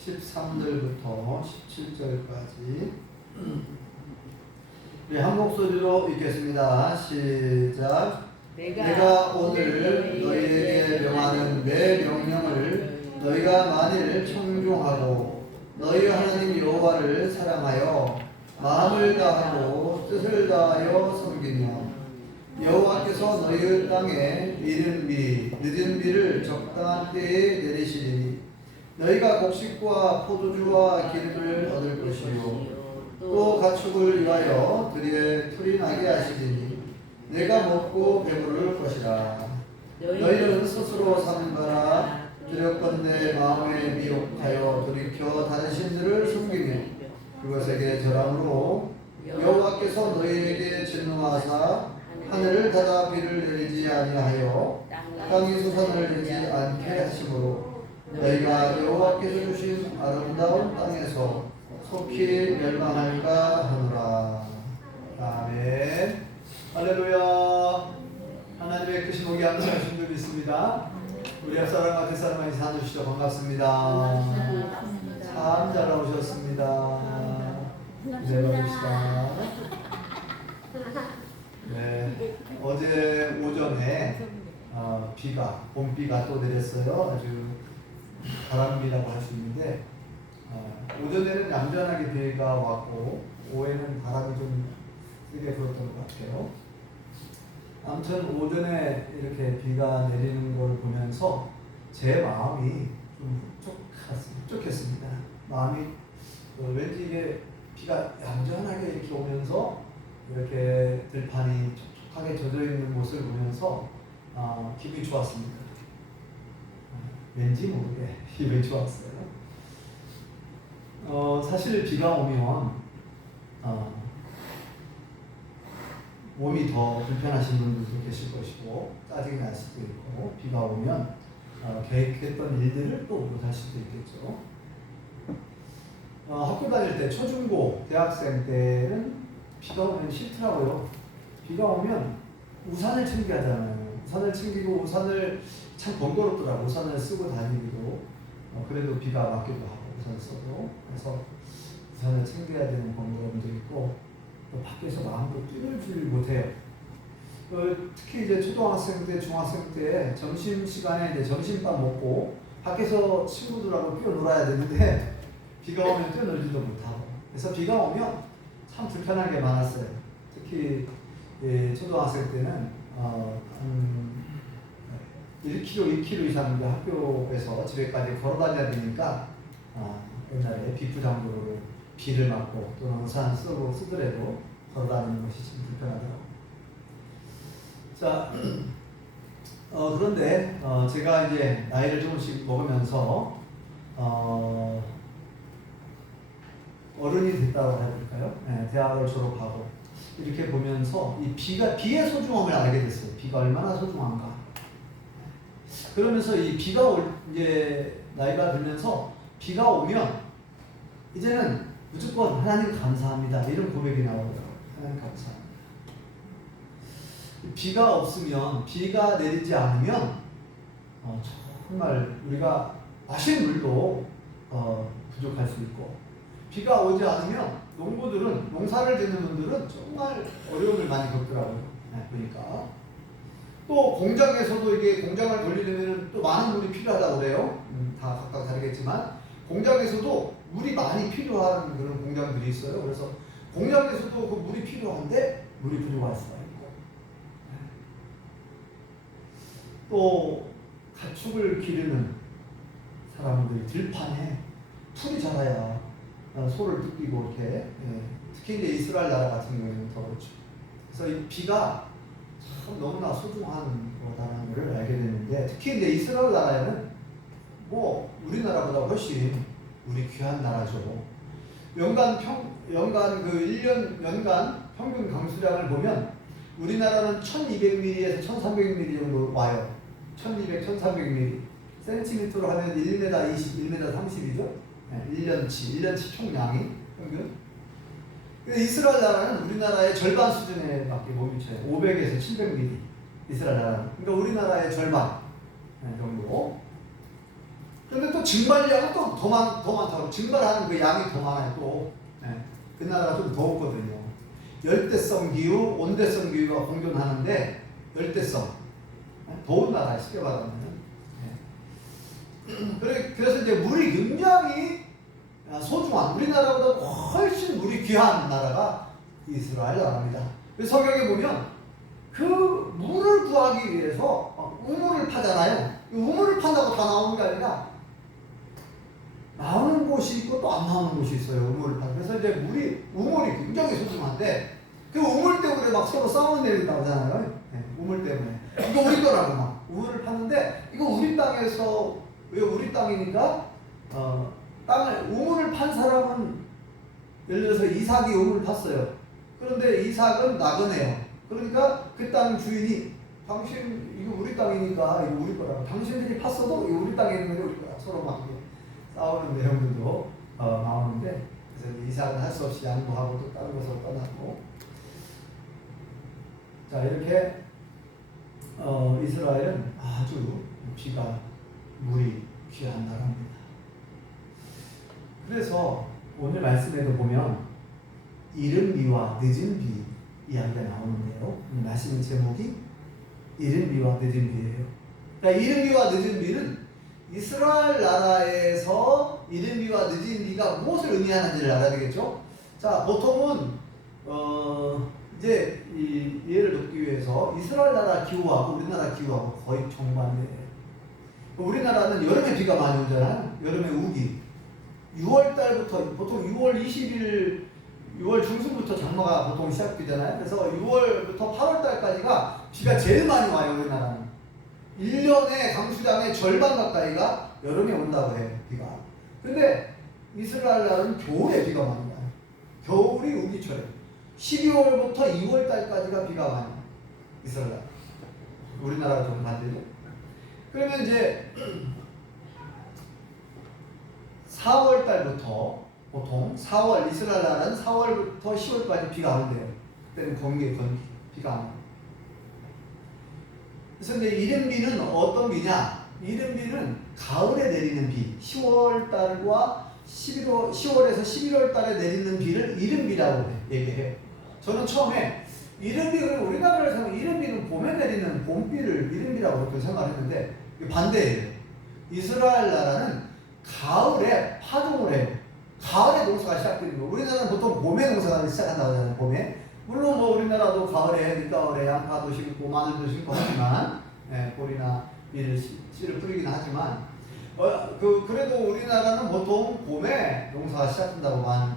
13절부터 17절까지 우리 한 목소리로 읽겠습니다. 시작. 내가 오늘 너희에게 명하는 내 명령을 너희가 만일 청종하고 너희 하나님 여호와를 사랑하여 마음을 다하고 뜻을 다하여 섬기며 여호와께서 너희 땅에 이른 비 늦은 비를 적당한 때에 내리시리니 너희가 곡식과 포도주와 기름을 얻을 것이요 또 가축을 위하여 들에 풀이 나게 하시리니 내가 먹고 배부를 것이라. 너희는 스스로 사는 거라 두렵건대 마음에 미혹하여 돌이켜 다른 신들을 섬기며 그것에게 절함으로 여호와께서 너희에게 진노하사 하늘을 닫아 비를 내리지 아니하여 땅이 수산을 내지 않게 하심으로 너희가 여호와께서 주신 아름다운 땅에서 속히 멸망할까 하노라. 아멘. 할렐루야. 하나님의 크신 복이 함께 하신 줄 믿습니다. 우리 앞사람과 뒷사람이 사주시죠. 반갑습니다. 참 잘 나오셨습니다. 네, 받읍시다. 네, 어제 오전에 봄비가 또 내렸어요. 아주 바람비라고 할 수 있는데 오전에는 얌전하게 비가 왔고 오후에는 바람이 좀 세게 불었던 것 같아요. 아무튼 오전에 이렇게 비가 내리는 걸 보면서 제 마음이 좀 흡족했습니다. 마음이 왠지 이게 비가 얌전하게 이렇게 오면서 이렇게 들판이 촉촉하게 젖어 있는 모습을 보면서 기분이 좋았습니다. 왠지 모르게 기분이 좋았어요. 사실 비가 오면 몸이 더 불편하신 분들도 계실 것이고 짜증이 날 수도 있고 비가 오면 계획했던 일들을 또 못할 수도 있겠죠. 학교 다닐 때 초중고 대학생 때는 비가 오면 싫더라고요. 비가 오면 우산을 챙겨야 하잖아요. 우산을 챙기고 우산을 참 번거롭더라고요. 우산을 쓰고 다니기도 그래도 비가 맞기도 하고 우산 써도 그래서 우산을 챙겨야 되는 번거로움도 있고 또 밖에서 마음껏 뛰놀지 못해요. 특히 이제 초등학생 때, 중학생 때 점심 시간에 이제 점심밥 먹고 밖에서 친구들하고 뛰어놀아야 되는데 비가 오면 뛰어놀지도 못하고 그래서 비가 오면 참 불편한 게 많았어요. 특히 초등학생 때는 1km, 2km 이상 학교에서 집에까지 걸어 다녀야 되니까 옛날에 비프장구로 비를 맞고 또는 우산 쓰더라도 걸어 다니는 것이 참 불편하더라고요. 자, 그런데 제가 이제 나이를 조금씩 먹으면서 어른이 됐다고 해야 될까요? 네, 대학을 졸업하고 이렇게 보면서 이 비의 소중함을 알게 됐어요. 비가 얼마나 소중한가. 그러면서 이 비가 이제 나이가 들면서 비가 오면 이제는 무조건 하나님 감사합니다 이런 고백이 나오더라고요. 하나님 감사합니다. 비가 없으면 비가 내리지 않으면 정말 우리가 마실 물도 부족할 수 있고 비가 오지 않으면 농부들은 농사를 짓는 분들은 정말 어려움을 많이 겪더라고요. 보니까 또 공장에서도 이게 공장을 돌리려면 또 많은 물이 필요하다고 그래요. 다 각각 다르겠지만 공장에서도 물이 많이 필요한 그런 공장들이 있어요. 그래서 공장에서도 그 물이 필요한데 물이 부족할 수가 있고 또 가축을 기르는 사람들이 들판에 풀이 자라야 소를 뜯기고 이렇게 특히 이제 이스라엘 나라 같은 경우에는 더 그렇죠. 그래서 이 비가 참 너무나 소중한 거다라는 걸 알게 됐는데 특히 이제 이스라엘 나라에는 뭐 우리나라보다 훨씬 우리 귀한 나라죠. 연간 그 1년 연간 평균 강수량을 보면 우리나라는 1200mm에서 1300mm 정도 와요. 1200, 1300mm. 센티미터로 하면 1m 20, 1m 30이죠. 1년치 총량이 평균. 근데 이스라엘 나라는 우리나라의 절반 수준에 밖에 못 미쳐요. 500에서 700mm. 이스라엘 나라는. 그러니까 우리나라의 절반 정도. 그런데 또 증발량은 또 더 많다고. 증발하는 그 양이 더 많아요. 또 그 나라가 좀 더웠거든요. 열대성 기후, 온대성 기후가 공존하는데 열대성 더운 나라 쉽게 말하면. 그래서 이제 물이 굉장히 소중한, 우리나라보다 훨씬 물이 귀한 나라가 이스라엘 나라입니다. 그래서 성경에 보면 그 물을 구하기 위해서 우물을 파잖아요. 우물을 판다고 다 나오는 게 아니라 나오는 곳이 있고 또 안 나오는 곳이 있어요. 우물을 파. 그래서 이제 우물이 굉장히 소중한데 그 우물 때문에 막 서로 싸우는 일이 나오잖아요. 우물 때문에. 이거 우리 거라고 막 우물을 팠는데 이거 우리 땅에서, 왜 우리 땅이니까 우물을 판 사람은 예를 들어서 이삭이 우물을 팠어요. 그런데 이삭은 나그네요. 그러니까 그 땅 주인이 당신 이거 우리 땅이니까 이거 우리 거라고. 당신들이 팠어도 이거 우리 땅에 있는 게 우리 거야. 서로 막 싸우는 내용들도 나오는데, 그래서 이삭은 할 수 없이 양보하고 또 다른 곳으로 떠났고. 자, 이렇게 이스라엘은 아주 물이 귀한 나라입니다. 그래서 오늘 말씀에도 보면 이른 비와 늦은 비 이야기가 나오는데요. 오늘 말씀의 제목이 이른 비와 늦은 비예요. 그러니까 이른 비와 늦은 비는 이스라엘 나라에서 이른 비와 늦은 비가 무엇을 의미하는지를 알아야 되겠죠. 자, 보통은 이제 이 예를 듣기 위해서 이스라엘 나라 기후하고 우리나라 기후하고 거의 정반대예요. 우리나라는 여름에 비가 많이 오잖아요. 여름에 우기. 6월 달부터 보통 6월 20일, 6월 중순부터 장마가 보통 시작되잖아요. 그래서 6월부터 8월 달까지가 비가 제일 많이 와요, 우리나라는. 1년의 강수량의 절반 가까이가 여름에 온다고 해요, 비가. 근데 이스라엘 나라는 겨울에 비가 많이 와요. 겨울이 우기철에. 12월부터 2월 달까지가 비가 많이 와요, 이스라엘 나라. 우리나라가 좀 반대죠. 그러면 이제 4월 달부터 보통 이스라엘 나라는 4월부터 10월까지 비가 안 온대요. 그때는 건기 비가 안 와요. 그래서 이제 이른 비는 어떤 비냐? 이른 비는 가을에 내리는 비. 10월 달과 10월에서 11월 달에 내리는 비를 이른 비라고 얘기해요. 저는 처음에 이른 비를 우리나라에서 이른 비는 봄에 내리는 봄비를 이른 비라고 그렇게 생각했는데 반대예요. 이스라엘 나라는 가을에 파종을 해요. 가을에 농사가 시작되는 거예요. 우리나라는 보통 봄에 농사가 시작한다고 하잖아요. 봄에. 물론 뭐 우리나라도 가을에 늦가을에 양파도 심고 마늘도 심고 하지만 보리나 밀을 씨를 뿌리긴 하지만 그래도 우리나라는 보통 봄에 농사가 시작된다고만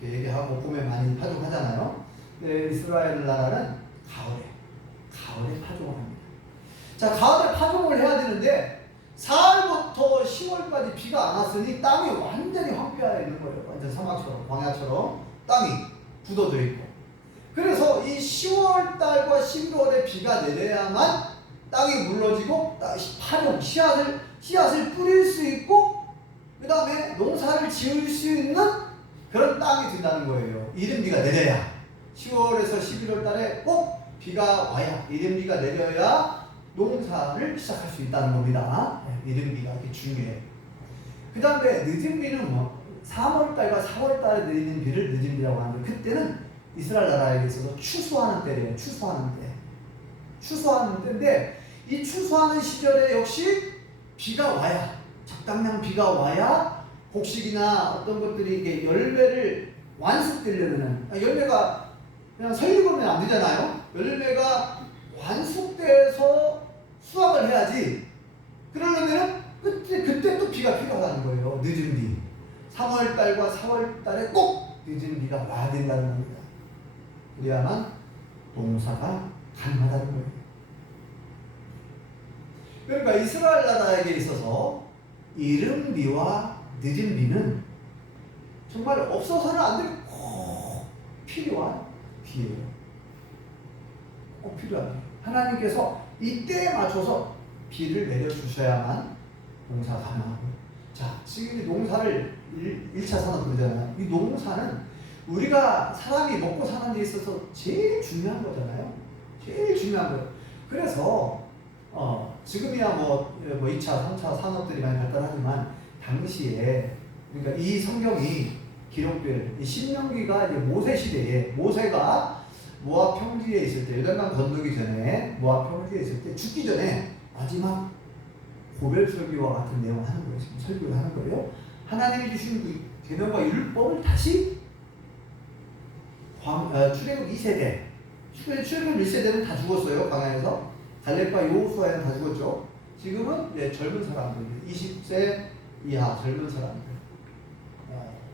이렇게 얘기하고 봄에 많이 파종하잖아요. 이스라엘 나라는 가을에 파종을 합니다. 자, 가을에 파종을 해야 되는데 4월부터 10월까지 비가 안 왔으니 땅이 완전히 황폐해 있는 거예요. 완전 사막처럼, 광야처럼 땅이 굳어져 있고. 그래서 이 10월 달과 11월에 비가 내려야만 땅이 물러지고 파종, 씨앗을 뿌릴 수 있고 그 다음에 농사를 지을 수 있는 그런 땅이 된다는 거예요. 이른 비가 내려야. 10월에서 11월 달에 꼭 비가 와야, 이른 비가 내려야 농사를 시작할 수 있다는 겁니다. 이른 비가 이렇게 중요해요. 그 다음에 늦은 비는 3월 달과 4월 달에 내리는 비를 늦은 비라고 하는데, 그때는 이스라엘 나라에 있어서 추수하는 때래요. 추수하는 때인데, 이 추수하는 시절에 역시 비가 와야, 적당량 비가 와야 곡식이나 어떤 것들이 이게 열매를 완숙되려면, 열매가 그냥 설익으면 안 되잖아요. 열매가 완숙돼서 수확을 해야지. 그러려면 그때 또 비가 필요하다는 거예요. 늦은 비. 3월 달과 4월 달에 꼭 늦은 비가 와야 된다는 겁니다. 그래야만 농사가 가능하다는 거예요. 그러니까 이스라엘 나라에게 있어서 이른 비와 늦은 비는 정말 없어서는 안 될 꼭 필요한 비예요. 꼭 필요한 비. 하나님께서 이때에 맞춰서 비를 내려주셔야만 농사가 가능하고. 자, 지금 농사를 1차 산업 그러잖아요. 이 농사는 우리가 사람이 먹고 사는 데 있어서 제일 중요한 거잖아요. 제일 중요한 거예요. 그래서 지금이야 뭐 2차, 3차 산업들이 많이 발달하지만 당시에 그러니까 이 성경이 기록될 이 신명기가 이제 모세 시대에 모세가 모압 평지에 있을 때 요단강 건너기 전에 모압 평지에 있을 때 죽기 전에 마지막 고별 설교와 같은 내용을 하는 거예요. 지금 설교를 하는 거예요. 하나님이 주신 그 계명과 율법을 다시 출애굽 2세대 출애굽 1세대는 다 죽었어요. 광야에서 갈렙과 여호수아는 다 죽었죠. 지금은 젊은 사람들 20세 이하 젊은 사람들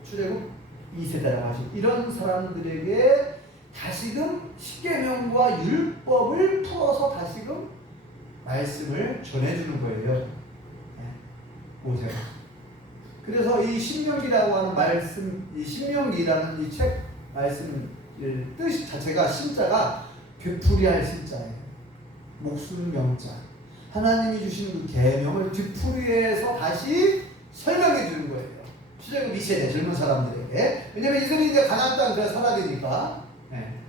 출애굽 2세대라고 하죠. 이런 사람들에게 다시금 십계명과 율법을 풀어서 다시금 말씀을 전해주는 거예요. 모세가. 그래서 이 신명기라고 하는 말씀, 이 신명기라는 이 책 말씀 뜻 자체가 신자가 되풀이할 신자예요. 목숨 명자. 하나님이 주신 그 계명을 되풀이해서 다시 설명해 주는 거예요. 출애굽 2세대 젊은 사람들에게. 왜냐면 이들이 이제 가나안 땅에 살아야 되니까. 네.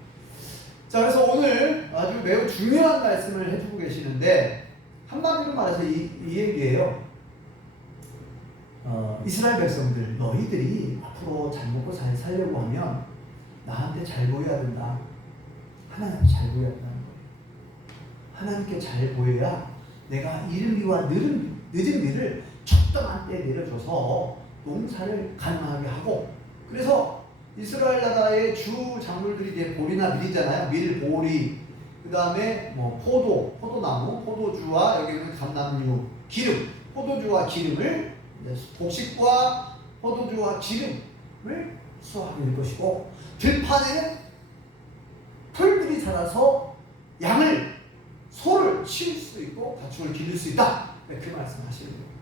자, 그래서 오늘 아주 매우 중요한 말씀을 해주고 계시는데 한마디로 말해서 이 얘기예요. 이스라엘 백성들, 너희들이 앞으로 잘 먹고 잘 살려고 하면 나한테 잘 보여야 된다. 하나님께 잘 보여야 된다는 거예요. 하나님께 잘 보여야 내가 이른 비와 늦은 비를 적당한 때에 내려줘서 농사를 가능하게 하고, 그래서 이스라엘 나라의 주 작물들이 이제 보리나 밀이잖아요. 밀, 보리, 그 다음에 뭐 포도나무, 포도주와 여기는 감람류, 기름, 포도주와 기름을 곡식과 포도주와 기름을 수확하게 될 것이고, 들판에는 풀들이 자라서 소를 키울 수 있고 가축을 기를 수 있다. 그 말씀하시는 거예요.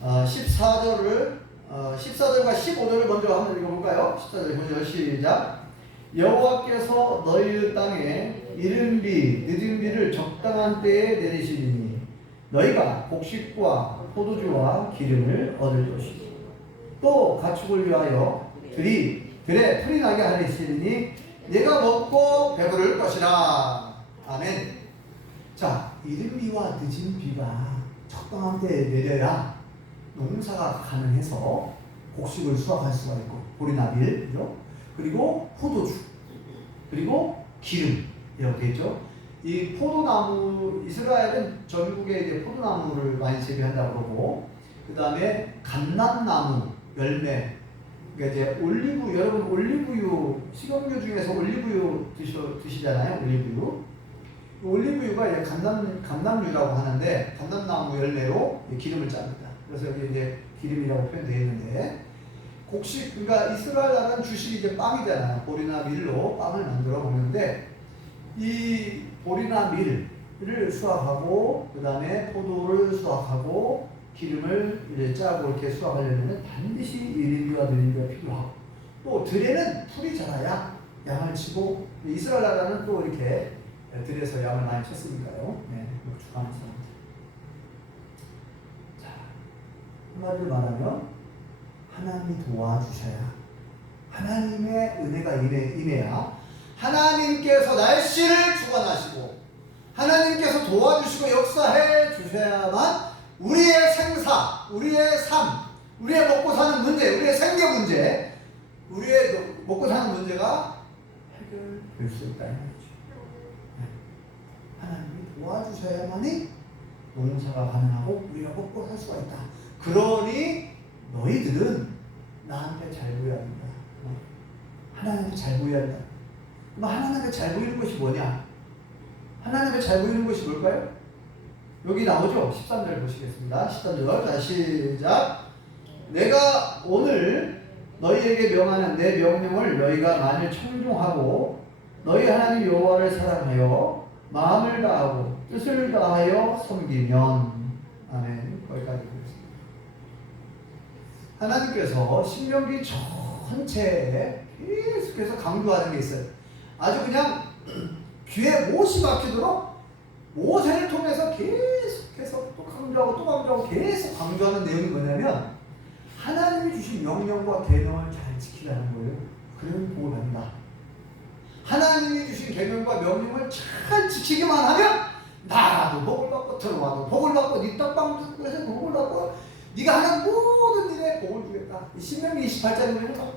자, 14절과 15절을 먼저 한번 읽어볼까요? 14절 먼저 시작. 여호와께서 너희 땅에 이른 비 늦은 비를 적당한 때에 내리시리니 너희가 곡식과 포도주와 기름을 얻을 것이고 또 가축을 위하여 들에 풀이 나게 하리시리니 내가 먹고 배부를 것이라. 아멘. 자, 이른 비와 늦은 비가 적당한 때에 내려야 농사가 가능해서 곡식을 수확할 수가 있고, 보리나 밀, 그리고 포도주, 그리고 기름, 이렇게 있죠. 이 포도나무, 이스라엘은 전국에 이제 포도나무를 많이 재배한다고 그러고, 그 다음에 감람나무 열매, 그러니까 이제 올리브, 여러분 올리브유, 식용유 중에서 올리브유 드시잖아요. 올리브유가 이제 감람유라고 하는데, 감람나무 열매로 기름을 짭니다. 그래서 여기 이제 기름이라고 표현되어 있는데, 곡식, 그러니까 이스라엘 나라는 주식이 이제 빵이잖아요. 보리나 밀로 빵을 만들어 먹는데, 이 보리나 밀을 수확하고, 그 다음에 포도를 수확하고, 기름을 이제 짜고 이렇게 수확하려면 반드시 이른 비와 늦은 비가 필요하고, 또 들에는 풀이 자라야 양을 치고, 이스라엘 나라는 또 이렇게 들에서 양을 많이 쳤으니까요. 네, 축하하는 사람들. 자, 한마디로 말하면 하나님이 도와주셔야, 하나님의 은혜가 임해야 하나님께서 날씨를 주관하시고 하나님께서 도와주시고 역사해 주셔야만 우리의 생사, 우리의 삶, 우리의 먹고 사는 문제, 우리의 생계 문제, 우리의 먹고 사는 문제가 해결될 수 있다는 거죠. 하나님이 도와주셔야만이 농사가 가능하고 우리가 먹고 살 수가 있다. 그러니 너희들은 나한테 잘 보여야 한다. 하나님한테 잘 보여야 한다. 그럼 하나님한테 잘 보이는 것이 뭐냐? 하나님한테 잘 보이는 것이 뭘까요? 여기 나오죠? 13절 보시겠습니다. 13절. 자, 시작. 내가 오늘 너희에게 명하는 내 명령을 너희가 만일 청종하고 너희 하나님 여호와를 사랑하여 마음을 다하고 뜻을 다하여 섬기면. 아멘. 거기까지 보겠습니다. 하나님께서 신명기 전체에 계속해서 강조하는 게 있어요. 아주 그냥 귀에 못이 박히도록 모세를 통해서 계속해서 또 강조하고 계속 강조하는 내용이 뭐냐면 하나님이 주신 명령과 계명을 잘 지키라는 거예요. 그러면 복을 받는다. 하나님이 주신 계명과 명령을 잘 지키기만 하면 나도 복을 받고 들어와도 복을 받고 네 떡방 듣고 해서 복을 받고 네가 하는 모든 일에 복을 주겠다. 신명기 28장에 보면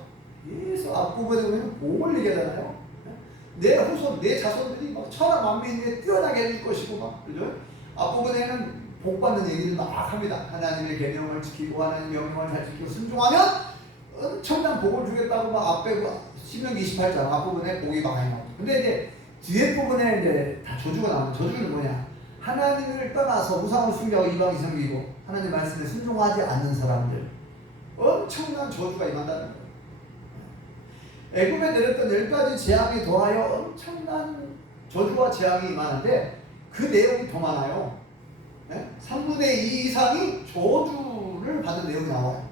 계속 앞부분에 보면 복을 얘기하잖아요. 내 후손, 내 자손들이 막 천하 만민에 뛰어나게 해줄 것이고 막 그죠? 앞부분에는 복 받는 얘기를 막 합니다. 하나님의 계명을 지키고 하나님의 명령을 잘 지키고 순종하면 엄청난 복을 주겠다고 막 앞에 신명기 28장 앞부분에 복이 많이 나오죠. 근데 이제 뒤에 부분에 이제 다 저주가 나오는 저주는 뭐냐? 하나님을 떠나서 우상을 숭배하고 이방이 섬기고 하나님 말씀에 순종하지 않는 사람들 엄청난 저주가 임한다는 거예요. 애굽에 내렸던 10가지 재앙에 더하여 엄청난 저주와 재앙이 임하는데 그 내용이 더 많아요. 네? 3분의 2 이상이 저주를 받은 내용이 나와요.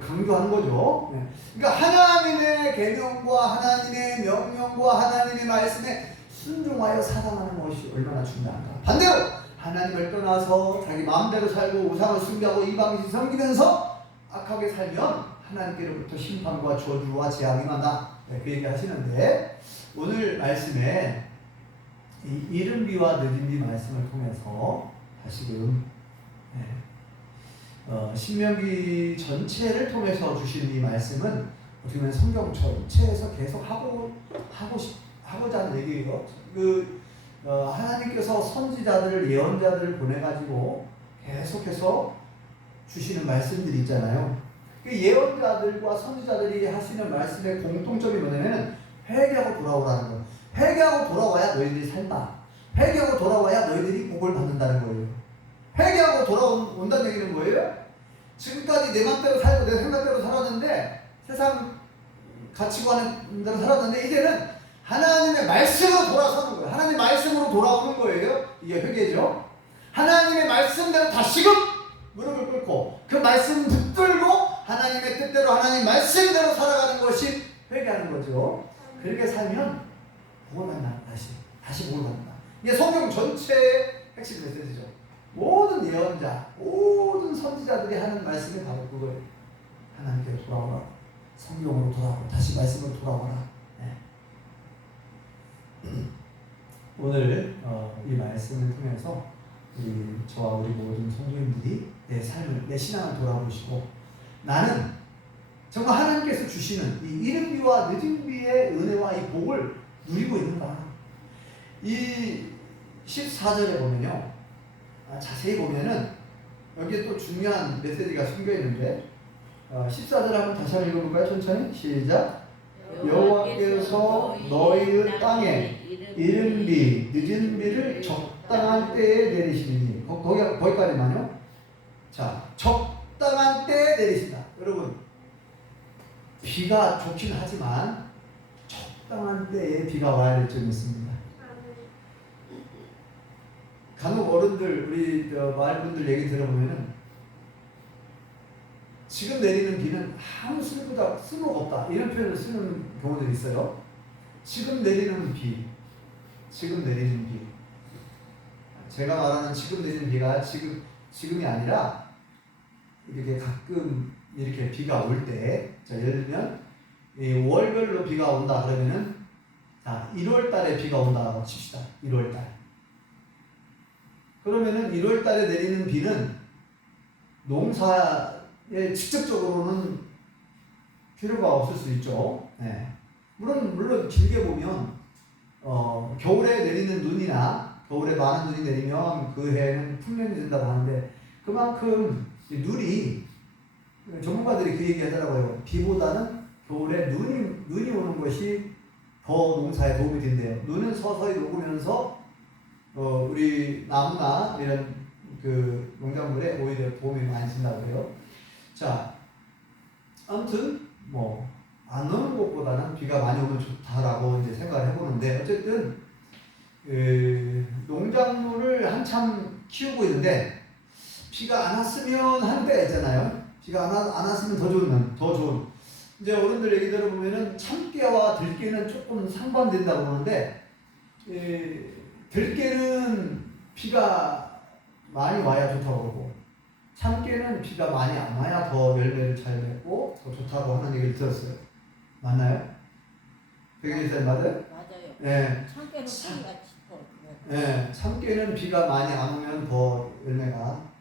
강조하는 거죠. 네. 그러니까 하나님의 계명과 하나님의 명령과 하나님의 말씀에 순종하여 살아가는 것이 얼마나 중요한가. 반대로 하나님을 떠나서 자기 마음대로 살고 우상을 숭배하고 이방인 섬기면서 악하게 살면 하나님께로부터 심판과 저주와 재앙이 임한다. 네, 그 얘기 하시는데 오늘 말씀에 이 이른비와 늦은비 말씀을 통해서 다시금 신명기 전체를 통해서 주신 이 말씀은 어떻게 보면 성경 전체에서 계속 하고자 하는 얘기예요. 하나님께서 선지자들을 예언자들을 보내가지고 계속해서 주시는 말씀들이 있잖아요. 그 예언자들과 선지자들이 하시는 말씀의 공통점이 뭐냐면 회개하고 돌아오라는 거예요. 회개하고 돌아와야 너희들이 산다. 회개하고 돌아와야 너희들이 복을 받는다는 거예요. 회개하고 돌아온다는 얘기는 뭐예요? 지금까지 내 맘대로 살고 내 생각대로 살았는데 세상 가치관대로 살았는데 이제는 하나님의 말씀으로 돌아서는 거예요. 하나님의 말씀으로 돌아오는 거예요. 이게 회개죠. 하나님의 말씀대로 다시금 무릎을 꿇고 그 말씀 붙들고 하나님의 뜻대로 하나님 말씀대로 살아가는 것이 회개하는 거죠. 그렇게 살면 복을 받는다. 다시 복을 받는다. 이게 성경 전체의 핵심 메시지죠. 모든 예언자, 모든 선지자들이 하는 말씀이 바로 그거예요. 하나님께 돌아오라. 성경으로 돌아오라. 다시 말씀으로 돌아오라. 네. 오늘 이 말씀을 통해서 저와 우리 모든 성도님들이 내 삶을, 내 신앙을 돌아보시고 나는 정말 하나님께서 주시는 이 이른비와 늦은비의 은혜와 이 복을 누리고 있는가. 이 14절에 보면요. 자세히 보면은 여기에 또 중요한 메시지가 숨겨 있는데 14절 한번 다시 한번 읽어볼까요? 천천히 시작. 여호와께서 너희의 땅에 이른비 늦은비를 적당한 때에 내리시니 거기까지만요. 자, 적당한 때에 내리신다. 여러분 비가 좋긴 하지만 적당한 때에 비가 와야 될 점이 있습니다. 간혹 어른들, 우리 마을분들 얘기 들어보면은 지금 내리는 비는 아무 쓸모가 없다 이런 표현을 쓰는 경우들이 있어요. 지금 내리는 비, 지금 내리는 비. 제가 말하는 지금 내리는 비가 지금이 아니라 이렇게 가끔 이렇게 비가 올 때, 자 예를 들면 월별로 비가 온다 그러면은 자 1월 달에 비가 온다고 칩시다. 1월 달. 그러면은 1월 달에 내리는 비는 농사에 직접적으로는 필요가 없을 수 있죠. 네. 물론 길게 보면 겨울에 내리는 눈이나 겨울에 많은 눈이 내리면 그 해는 풍년이 된다고 하는데 그만큼 눈이 전문가들이 그 얘기 하더라고요. 비보다는 겨울에 눈이 오는 것이 더 농사에 도움이 된대요. 눈은 서서히 녹으면서 우리 나무나 이런 그 농작물에 오히려 도움이 많이 된다고 해요. 자, 아무튼 안 오는 것보다는 비가 많이 오면 좋다라고 이제 생각을 해보는데 어쨌든 농작물을 한참 키우고 있는데 비가 안 왔으면 하는 때가 있잖아요. 비가 안 왔으면 더 좋은. 이제 어른들 얘기 들어보면은 참깨와 들깨는 조금 상반된다고 그러는데 들깨는 비가 많이 와야 좋다고 그러고 참깨는 비가 많이 안 와야 더 열매를 잘 맺고 더 좋다고 하는 얘기를 들었어요. 맞나요? 백일선 맞아요? 맞아요. 네. 참깨는 뿌리가 짙어. 참깨는 비가 많이 안 오면 더 열매가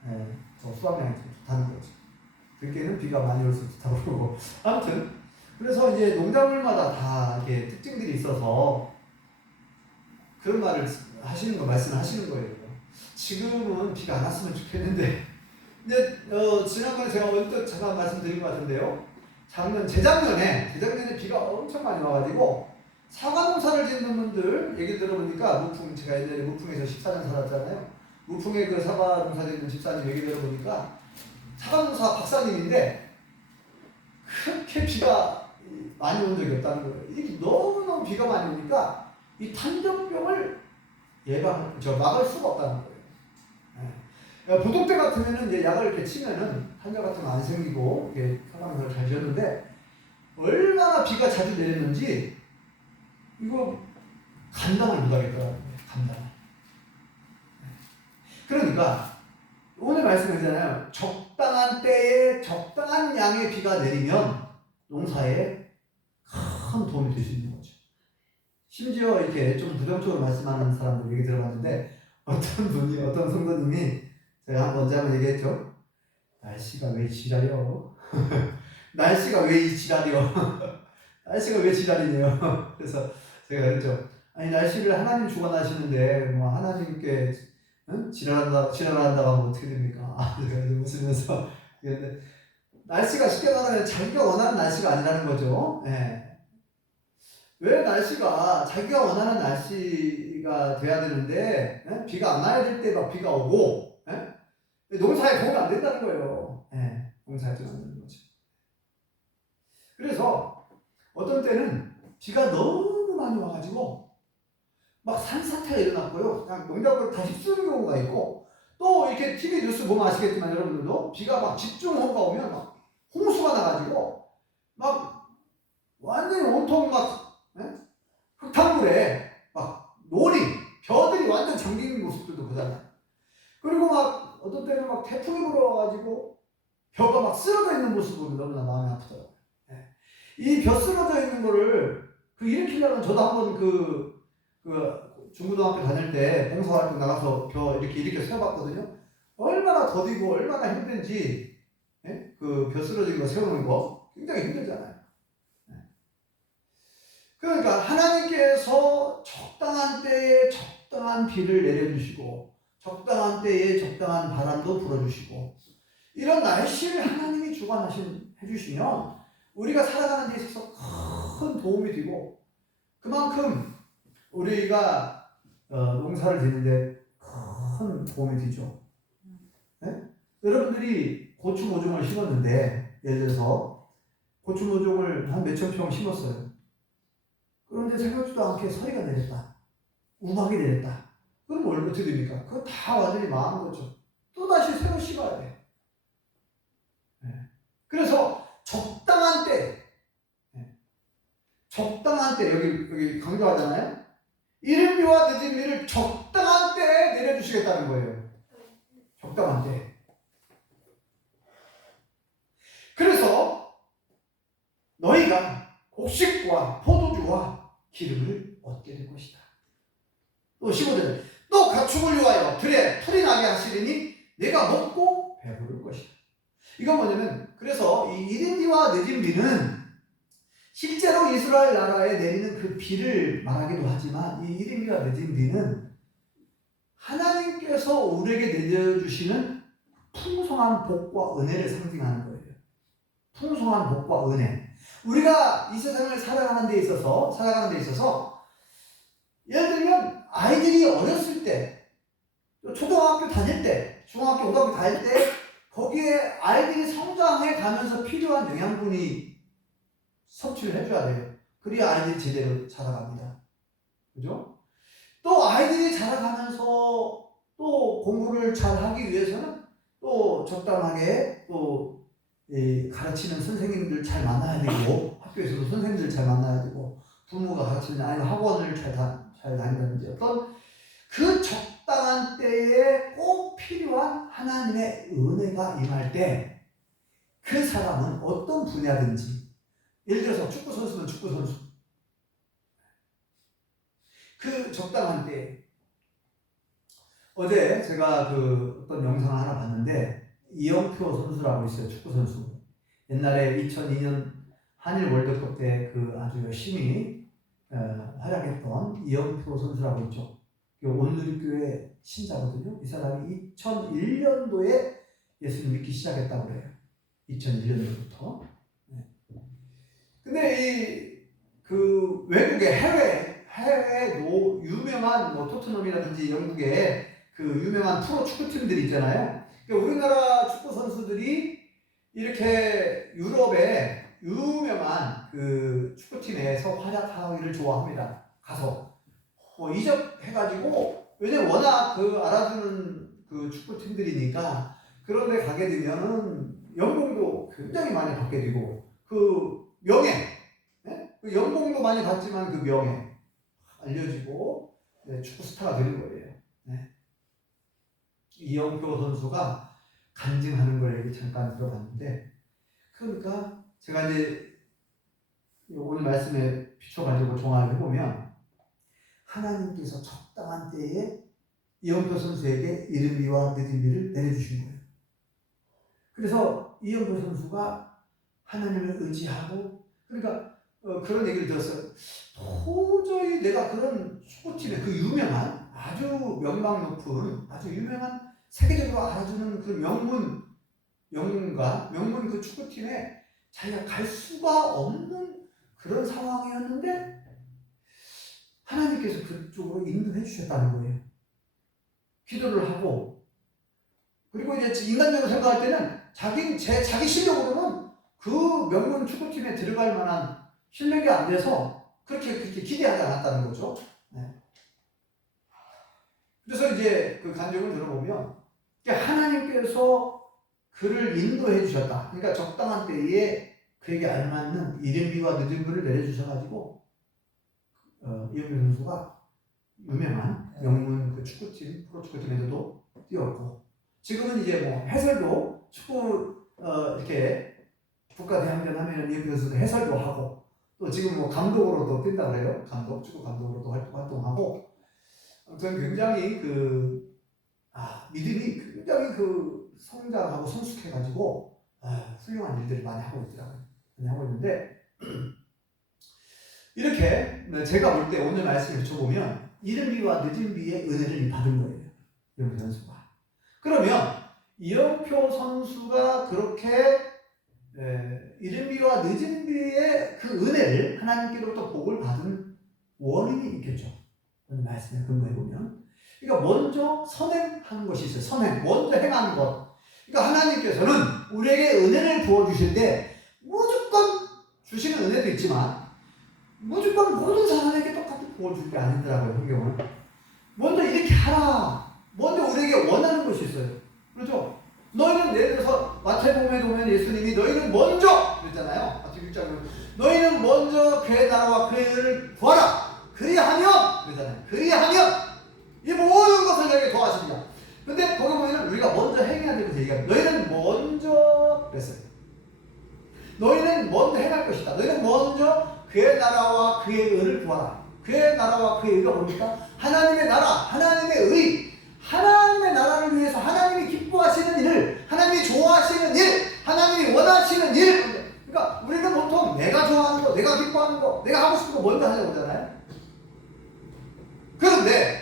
더 수확량이 좀 좋다는 거죠. 들깨는 비가 많이 올 수 좋다고 그러고 아무튼 그래서 이제 농작물마다 다 이렇게 특징들이 있어서 그런 말을 하시는 거 말씀하시는 거예요. 지금은 비가 안 왔으면 좋겠는데 근데 지난번에 제가 언뜻 잠깐 말씀드린 것 같은데요. 재작년에 비가 엄청 많이 와가지고 사과 농사를 짓는 분들 얘기 들어보니까 제가 옛날에 무풍에서 14년 살았잖아요. 무풍에 그 사과 농사 짓는 집사님 얘기 들어보니까 사과 농사 박사님인데 그렇게 비가 많이 온 적이 없다는 거예요. 이게 너무너무 비가 많이 오니까 이 탄저병을 막을 수가 없다는 거예요. 보통 때 같으면은 이제 약을 이렇게 치면은 탄저 같은 거 안 생기고 이렇게 사과 농사를 잘 지었는데 얼마나 비가 자주 내렸는지 이거 감당을 못하겠더라고요. 감당을. 그러니까 오늘 말씀드리잖아요. 적당한 때에 적당한 양의 비가 내리면 농사에 큰 도움이 될 수 있는 거죠. 심지어 이렇게 좀 부정적으로 말씀하는 사람들 얘기 들어봤는데 어떤 성도님이 제가 언제 한번 얘기했죠. 날씨가 왜 지랄이요? 날씨가 왜 이 지랄이요? 날씨가 왜 지랄이네요. 그래서 제가 그랬죠. 아니 날씨를 하나님 주관하시는데 뭐 하나님께 지랄한다고 하면 어떻게 됩니까? 제가 웃으면서 근데 날씨가 쉽게 말하면 자기가 원하는 날씨가 아니라는 거죠. 왜 날씨가 자기가 원하는 날씨가 돼야 되는데 비가 안 와야 될 때 막 비가 오고 농사에 도움이 안 된다는 거예요. 농사에 도움이 안 되는 거죠. 그래서 어떤 때는 비가 너무 많이 와가지고 막 산사태가 일어났고요. 그냥 농작물을 다 휩쓰는 경우가 있고 또 이렇게 TV 뉴스 보면 아시겠지만 여러분들도 비가 막 집중호우가 오면 막 홍수가 나가지고 막 완전히 온통 막 흙탕물에 막 벼들이 완전 잠기는 모습들도 보잖아요. 그리고 막 어떤 때는 막 태풍이 불어와가지고 벼가 막 쓰러져 있는 모습을 보면 너무나 마음이 아프더라고요. 이 벼 쓰러져 있는 거를 일으키려면 저도 한번 중고등학교 다닐 때 봉사활동 나가서 벼 이렇게 세워봤거든요. 얼마나 더디고 얼마나 힘든지 벼 쓰러진 거 세우는 거 굉장히 힘들잖아요. 그러니까 하나님께서 적당한 때에 적당한 비를 내려주시고 적당한 때에 적당한 바람도 불어주시고 이런 날씨를 하나님이 해주시면 우리가 살아가는 데 있어서 큰 도움이 되고 그만큼 우리가 농사를 짓는데 큰 도움이 되죠. 여러분들이 고추 모종을 심었는데 예를 들어서 고추 모종을 한 몇천 평 심었어요. 그런데 생각지도 않게 서리가 내렸다. 우박이 내렸다. 그럼 어떻게 됩니까? 그거 다 완전히 망한 거죠. 또다시 새로 심어야 돼. 그래서 적당한 때 여기 강조하잖아요. 이른 비와 늦은 비를 적당한 때에 내려주시겠다는 거예요. 적당한 때. 그래서 너희가 곡식과 포도주와 기름을 얻게 될 것이다. 또 15절 또 가축을 위하여 들에 풀이 나게 하시리니 내가 먹고 배부를 것이다. 이건 뭐냐면 그래서 이 이른 비와 늦은 비는 실제로 이스라엘 나라에 내리는 그 비를 말하기도 하지만 이 이른 비와 늦은 비는 하나님께서 우리에게 내려주시는 풍성한 복과 은혜를 상징하는 거예요. 풍성한 복과 은혜. 우리가 이 세상을 살아가는 데 있어서 예를 들면 아이들이 어렸을 때 초등학교 다닐 때 중학교 고등학교 다닐 때 거기에 아이들이 성장해 가면서 필요한 영양분이 섭취를 해줘야 돼요. 그래야 아이들이 제대로 자라갑니다. 그죠? 또 아이들이 자라가면서 또 공부를 잘 하기 위해서는 또 적당하게 또 가르치는 선생님들 잘 만나야 되고 학교에서도 선생님들 잘 만나야 되고 부모가 가르치는 아니면 학원을 잘 다닌다든지 어떤 그 적당한 때에 꼭 필요한 하나님의 은혜가 임할 때 그 사람은 어떤 분야든지 예를 들어서 축구 선수는 축구 선수 그 적당한 때 어제 제가 그 어떤 영상 하나 봤는데 이영표 선수라고 있어요. 축구 선수. 옛날에 2002년 한일 월드컵 때 그 아주 열심히 활약했던 이영표 선수라고 있죠. 온누리교회 신자거든요. 이 사람이 2001년도에 예수를 믿기 시작했다고 그래요. 2001년도부터. 근데 그 외국의 해외도 유명한 뭐 토트넘이라든지 영국의 그 유명한 프로 축구팀들이 있잖아요. 그러니까 우리나라 축구 선수들이 이렇게 유럽의 유명한 그 축구팀에서 활약하기를 좋아합니다. 가서 이적해가지고, 왜냐면 워낙 그 알아주는 그 축구팀들이니까 그런데 가게 되면은 연봉도 굉장히 많이 받게 되고, 그 명예, 그 연봉도 많이 받지만 그 명예 알려지고 축구 스타가 되는 거예요. 이영표 선수가 간증하는 걸 여기 잠깐 들어봤는데, 그러니까 제가 이제 오늘 말씀에 비춰가지고 종합을 해보면 하나님께서 적당한 때에 이영표 선수에게 이른비와 늦은비를 내려주신 거예요. 그래서 이영표 선수가 하나님을 의지하고, 그러니까 그런 얘기를 들었어요. 도저히 내가 그런 축구팀의 그 유명한 아주 명망 높은 아주 유명한 세계적으로 알아주는 그 명문 그 축구팀에 자기가 갈 수가 없는 그런 상황이었는데 하나님께서 그쪽으로 인도해 주셨다는 거예요. 기도를 하고, 그리고 이제 인간적으로 생각할 때는 자기 실력으로는 그 명문 축구팀에 들어갈 만한 실력이 안 돼서 그렇게 기대하지 않았다는 거죠. 그래서 이제 그 간증을 들어보면 하나님께서 그를 인도해 주셨다. 그러니까 적당한 때에 그에게 알맞는 이른비와 늦은비를 내려주셔가지고 이영표 선수가 유명한 명문 그 축구팀, 프로 축구팀에서도 뛰었고, 지금은 이제 뭐 해설도 축구 이렇게 국가대항전 하면 이영표 선수도 해설도 하고, 또 지금 뭐 감독으로도 뛴다 그래요. 축구 감독으로도 활동하고, 아무튼 굉장히 믿음이 굉장히 성장하고 성숙해가지고 훌륭한 일들을 많이 하고 있더라고요. 많이 하고 있는데, 이렇게 제가 볼 때 오늘 말씀을 비춰보면 이른비와 늦은비의 은혜를 받은 거예요. 이영표 선수가. 그러면 이영표 선수가 그렇게 이른비와 늦은비의 그 은혜를 하나님께로부터 복을 받은 원인이 있겠죠. 오늘 말씀에 근거해보면. 그러니까 먼저 선행하는 것이 있어요. 선행. 먼저 행하는 것. 그러니까 하나님께서는 우리에게 은혜를 부어주실 때 무조건 주시는 은혜도 있지만 무조건 모든 사람에게 똑같이 부어주는 게 아니더라고요. 성경은. 먼저 이렇게 하라. 먼저 우리에게 원하는 것이 있어요. 그렇죠? 너희는 예를 들어서 마태복음에 보면 예수님이 너희는 먼저 그랬잖아요. 마태 6장에 너희는 먼저 그의 나라와 그의 의를 구하라. 그리하면 그러잖아요. 그리하면 이 모든 것을 너에게 도와주리라. 근데 거기 보면 우리가 먼저 행해야 되는 얘기가, 너희는 먼저 그랬어요. 너희는 먼저 행할 것이다. 너희는 먼저 그의 나라와 그의 의를 구하라. 그의 나라와 그의 의가 뭡니까? 하나님의 나라, 하나님의 의, 하나님의 나라를 위해서 하나님이 기뻐하시는 일을, 하나님이 좋아하시는 일, 하나님이 원하시는 일. 그러니까 우리는 보통 내가 좋아하는 거, 내가 기뻐하는 거, 내가 하고 싶은 거 먼저 하려고 하잖아요. 그런데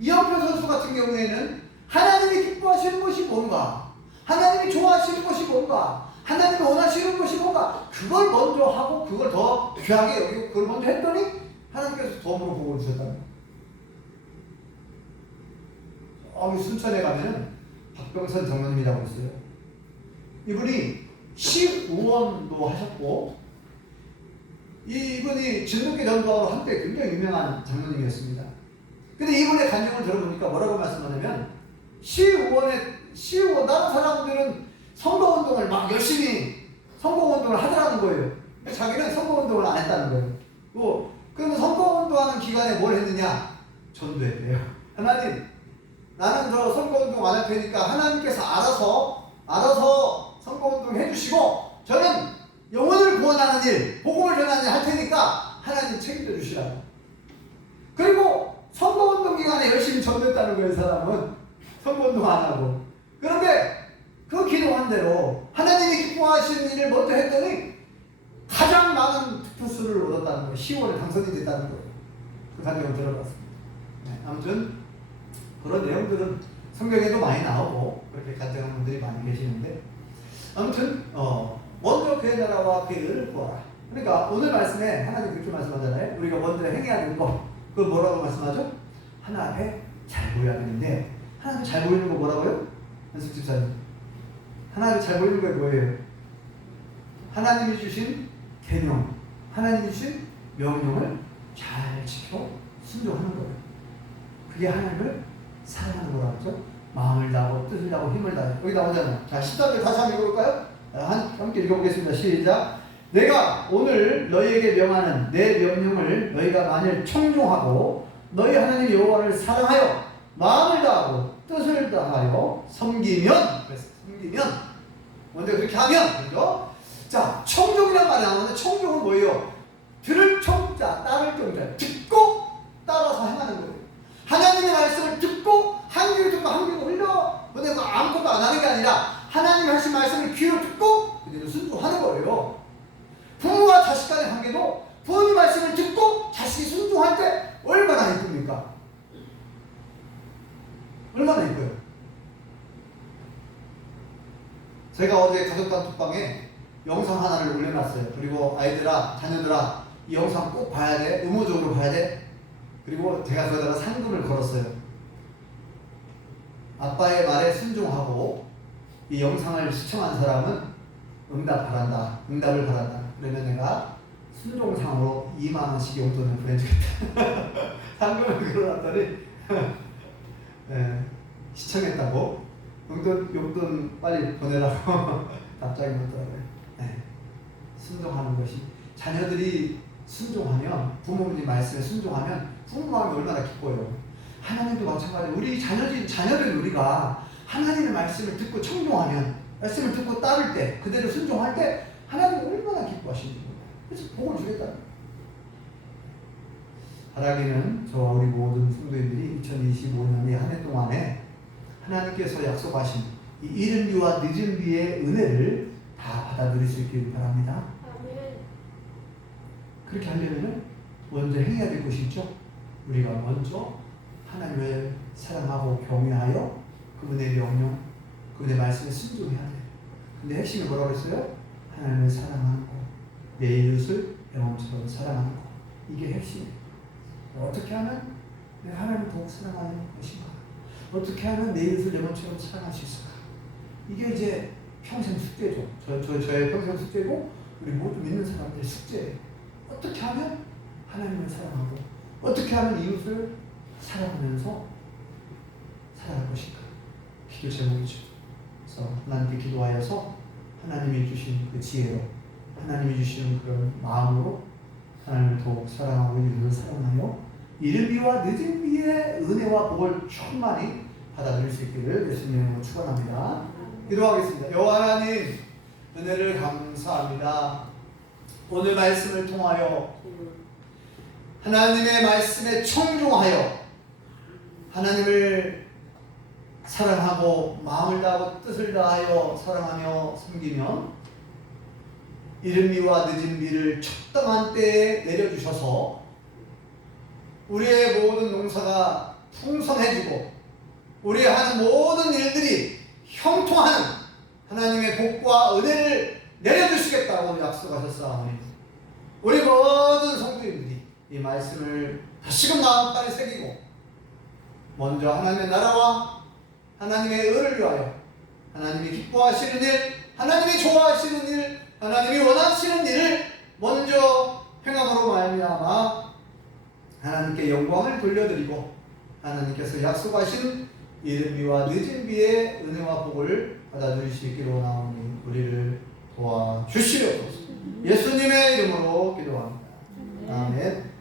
이영표 선수 같은 경우에는 하나님이 기뻐하시는 것이 뭔가, 하나님이 좋아하시는 것이 뭔가, 하나님이 원하시는 것이 뭔가, 그걸 먼저 하고 그걸 더 귀하게 여기고 그걸 먼저 했더니 하나님께서 덤으로 복을 주셨다는 거예요. 순천에 가면은 박병선 장로님이라고 있어요. 이분이 시의원도 하셨고, 이분이 진돗개 전도하러 한때 굉장히 유명한 장로님이었습니다. 근데 이분의 간증을 들어보니까 뭐라고 말씀하냐면, 시의원, 다른 사람들은 선거운동을 막 열심히 선거운동을 하더라는 거예요. 근데 자기는 선거운동을 안 했다는 거예요. 그러면 선거운동하는 기간에 뭘 했느냐? 전도했대요. 하나님, 나는 저 선거운동 안 할 테니까 하나님께서 알아서 선거운동 해주시고, 저는 영혼을 구원하는 일, 복음을 전하는 일 할 테니까 하나님 책임져 주시라고. 그리고 선거운동 기간에 열심히 전도했다는 교회 사람은 성공도 안 하고. 그런데 그 기도한 대로 하나님이 기뻐하시는 일을 먼저 했더니 가장 많은 투표수를 얻었다는 거예요. 10월에 당선이 됐다는 거예요. 그 단계로 들어갔습니다. 네, 아무튼 그런 내용들은 성경에도 많이 나오고 그렇게 간증하는 분들이 많이 계시는데, 아무튼 먼저 그의 나라와 그의 의를 구하라. 그러니까 오늘 말씀에 하나님 그렇게 말씀하잖아요. 우리가 먼저 행해야 되는 거, 그걸 뭐라고 말씀하죠? 하나님의 잘 보여야 되는데, 하나님 잘 보이는 거 뭐라고요? 한숙 집사님, 하나님 잘 보이는 게 뭐예요? 하나님이 주신 계명, 하나님이 주신 명령을 잘 지켜 순종하는 거예요. 그게 하나님을 사랑하는 거라고 하죠. 마음을 다하고 뜻을 다하고 힘을 다하고. 여기 나오잖아요. 자, 14절 다시 한번 읽어볼까요? 함께 읽어보겠습니다. 시작. 내가 오늘 너희에게 명하는 내 명령을 너희가 만일 청종하고 너희 하나님 여호와를 사랑하여 마음을 다하고 뜻을 다하여 섬기면, 먼저 그렇게 하면, 그죠? 자, 청종이란 말이 나오는데, 청종은 뭐예요? 들을 청자, 따를 정자, 듣고 따라서 행하는 거예요. 하나님의 말씀을 듣고 한 귀로 듣고 한 귀로 흘려 보내고 아무것도 안 하는 게 아니라 하나님이 하신 말씀을 귀로 듣고 그대로 순종하는 거예요. 부모와 자식 간의 관계도 부모님 말씀을 듣고 자식이 순종할 때 얼마나 이쁩니까? 얼마나 이뻐요. 제가 어제 가족 단톡방에 영상 하나를 올려놨어요. 그리고 아이들아, 자녀들아, 이 영상 꼭 봐야 돼. 의무적으로 봐야 돼. 그리고 제가 거기다가 상금을 걸었어요. 아빠의 말에 순종하고 이 영상을 시청한 사람은 응답을 바란다. 그러면 내가 순종상으로 2만원씩 용돈을 보내주겠다. 상금을 걸어놨더니 네, 시청했다고 용돈 빨리 보내라고 답장이 오더라고요. 네, 순종하는 것이, 자녀들이 순종하면, 부모님 말씀에 순종하면 부모 마음이 얼마나 기뻐요. 하나님도 마찬가지로 우리 자녀들 우리가 하나님의 말씀을 듣고 청종하면, 말씀을 듣고 따를 때, 그대로 순종할 때 하나님은 얼마나 기뻐하시는 거예요. 그래서 복을 주겠다는 거예요. 바라기는 저와 우리 모든 성도인들이 2025년의 한 해 동안에 하나님께서 약속하신 이 이른 비와 늦은 비의 은혜를 다 받아들일 수 있기를 바랍니다. 아멘. 그렇게 하려면 먼저 행해야 될 것이 있죠. 우리가 먼저 하나님을 사랑하고 경외하여 그분의 명령, 그분의 말씀에 순종해야 돼요. 근데 핵심이 뭐라고 했어요? 하나님을 사랑하는 거, 내 이웃을 내 몸처럼 사랑하는 거. 이게 핵심이에요. 어떻게 하면 내가 하나님을 더욱 사랑하는 것인가? 어떻게 하면 내 이웃을 내 몸처럼 사랑할 수 있을까? 이게 이제 평생 숙제죠. 저의 평생 숙제고 우리 모두 믿는 사람들의 숙제예요. 어떻게 하면 하나님을 사랑하고 어떻게 하면 이웃을 사랑하면서 살아갈 것인가? 기도 제목이죠. 그래서 하나님께 기도하여서 하나님이 주신 그 지혜로, 하나님이 주시는 그런 마음으로 하나님을 더욱 사랑하고 이웃을 사랑하여 이른 비와 늦은 비의 은혜와 복을 충만히 받아들일 수 있기를 예수님으로 축원합니다. 기도하겠습니다. 여호와 하나님, 은혜를 감사합니다. 오늘 말씀을 통하여 하나님의 말씀에 청종하여 하나님을 사랑하고 마음을 다하고 뜻을 다하여 사랑하며 섬기면 이른 비와 늦은 비를 적당한 때에 내려주셔서 우리의 모든 농사가 풍성해지고 우리의 하는 모든 일들이 형통하는 하나님의 복과 은혜를 내려주시겠다고 약속하셨사오니 우리 모든 성도님들이 이 말씀을 다시금 마음간에 새기고 먼저 하나님의 나라와 하나님의 의를 위하여 하나님이 기뻐하시는 일, 하나님이 좋아하시는 일, 하나님이 원하시는 일을 먼저 행함으로 말미암아 하나님께 영광을 돌려드리고 하나님께서 약속하신 이른 비와 늦은 비의 은혜와 복을 받아들일 수 있기로 원하오니 우리를 도와주시옵소서. 예수님의 이름으로 기도합니다. 아멘.